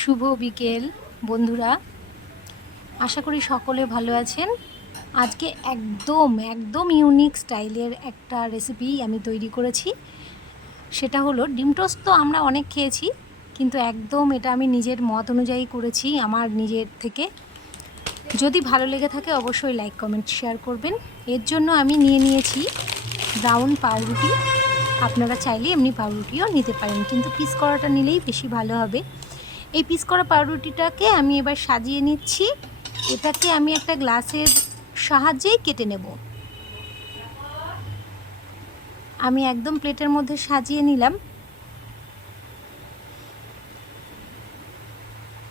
শুভ বিকেল বন্ধুরা, আশা করি সকলে ভালো আছেন। আজকে একদম ইউনিক স্টাইলের একটা রেসিপি আমি তৈরি করেছি। সেটা হলো ডিম টোস্ট। তো আমরা অনেক খেয়েছি, কিন্তু একদম এটা আমি নিজের মত অনুযায়ী করেছি, আমার নিজের থেকে। যদি ভালো লেগে থাকে অবশ্যই লাইক কমেন্ট শেয়ার করবেন। এর জন্য আমি নিয়েছি ব্রাউন পাউরুটি। আপনারা চাইলে এমনি পাউরুটিও নিতে পারেন, কিন্তু পিস করাটা নিলেই বেশি ভালো হবে। এই পিস করা পাউরুটিটাকে আমি এবার সাজিয়ে নিচ্ছি। এটাকে আমি একটা গ্লাসের সাহায্যেই কেটে নেব। আমি একদম প্লেটের মধ্যে সাজিয়ে নিলাম।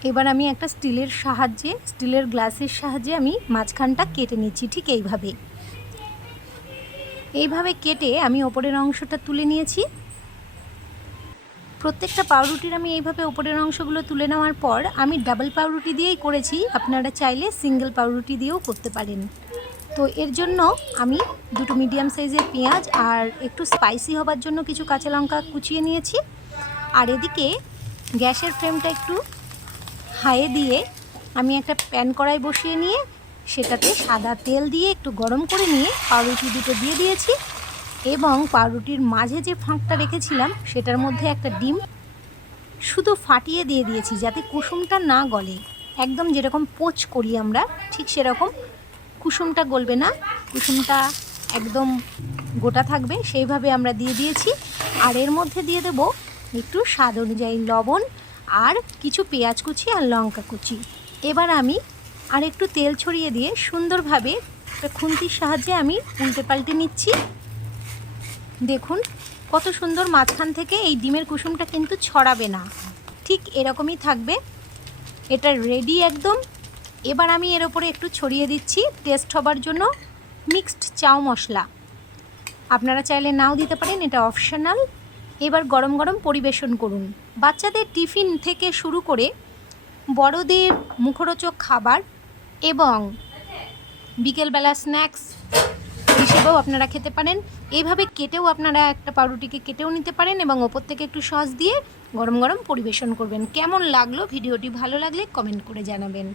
এবার আমি একটা স্টিলের গ্লাসের সাহায্যে আমি মাঝখানটা কেটে নিচ্ছি। ঠিক এইভাবে কেটে আমি ওপরের অংশটা তুলে নিয়েছি। প্রত্যেকটা পাউরুটির আমি এইভাবে ওপরের অংশগুলো তুলে নেওয়ার পর আমি ডাবল পাউরুটি দিয়েই করেছি, আপনারা চাইলে সিঙ্গেল পাউরুটি দিয়েও করতে পারেন। তো এর জন্য আমি দুটো মিডিয়াম সাইজের পেঁয়াজ আর একটু স্পাইসি হবার জন্য কিছু কাঁচা লঙ্কা কুচিয়ে নিয়েছি। আর এদিকে গ্যাসের ফ্লেমটা একটু হাইয়ে দিয়ে আমি একটা প্যান কড়াই বসিয়ে নিয়ে সেটাতে সাদা তেল দিয়ে একটু গরম করে নিয়ে পাউরুটি দুটো দিয়ে দিয়েছি, এবং পাউরুটির মাঝে যে ফাঁকটা রেখেছিলাম সেটার মধ্যে একটা ডিম শুধু ফাটিয়ে দিয়ে দিয়েছি, যাতে কুসুমটা না গলে। একদম যেরকম পোচ করি আমরা, ঠিক সেরকম কুসুমটা গলবে না, কুসুমটা একদম গোটা থাকবে, সেইভাবে আমরা দিয়ে দিয়েছি। আর এর মধ্যে দিয়ে দেব একটু স্বাদ অনুযায়ী লবণ আর কিছু পেঁয়াজ কুচি আর লঙ্কা কুচি। এবার আমি আর একটু তেল ছড়িয়ে দিয়ে সুন্দরভাবে খুন্তির সাহায্যে আমি উল্টে পাল্টে নিচ্ছি। দেখুন কত সুন্দর মাঝখান থেকে এই ডিমের কুসুমটা কিন্তু ছড়াবে না, ঠিক এরকমই থাকবে। এটা রেডি একদম। এবার আমি এর ওপরে একটু ছড়িয়ে দিচ্ছি টেস্ট হবার জন্য মিক্সড চাউ মশলা। আপনারা চাইলে নাও দিতে পারেন, এটা অপশনাল। এবার গরম গরম পরিবেশন করুন। বাচ্চাদের টিফিন থেকে শুরু করে বড়দের মুখরোচক খাবার এবং বিকেলবেলা স্ন্যাক্স হিসেবেও আপনারা খেতে পারেন। এইভাবে কেটেও আপনারা একটা পাউরুটিকে কেটেও নিতে পারেন এবং ওপর থেকে একটু সস দিয়ে গরম গরম পরিবেশন করবেন। কেমন লাগলো ভিডিওটি? ভালো লাগলে কমেন্ট করে জানাবেন।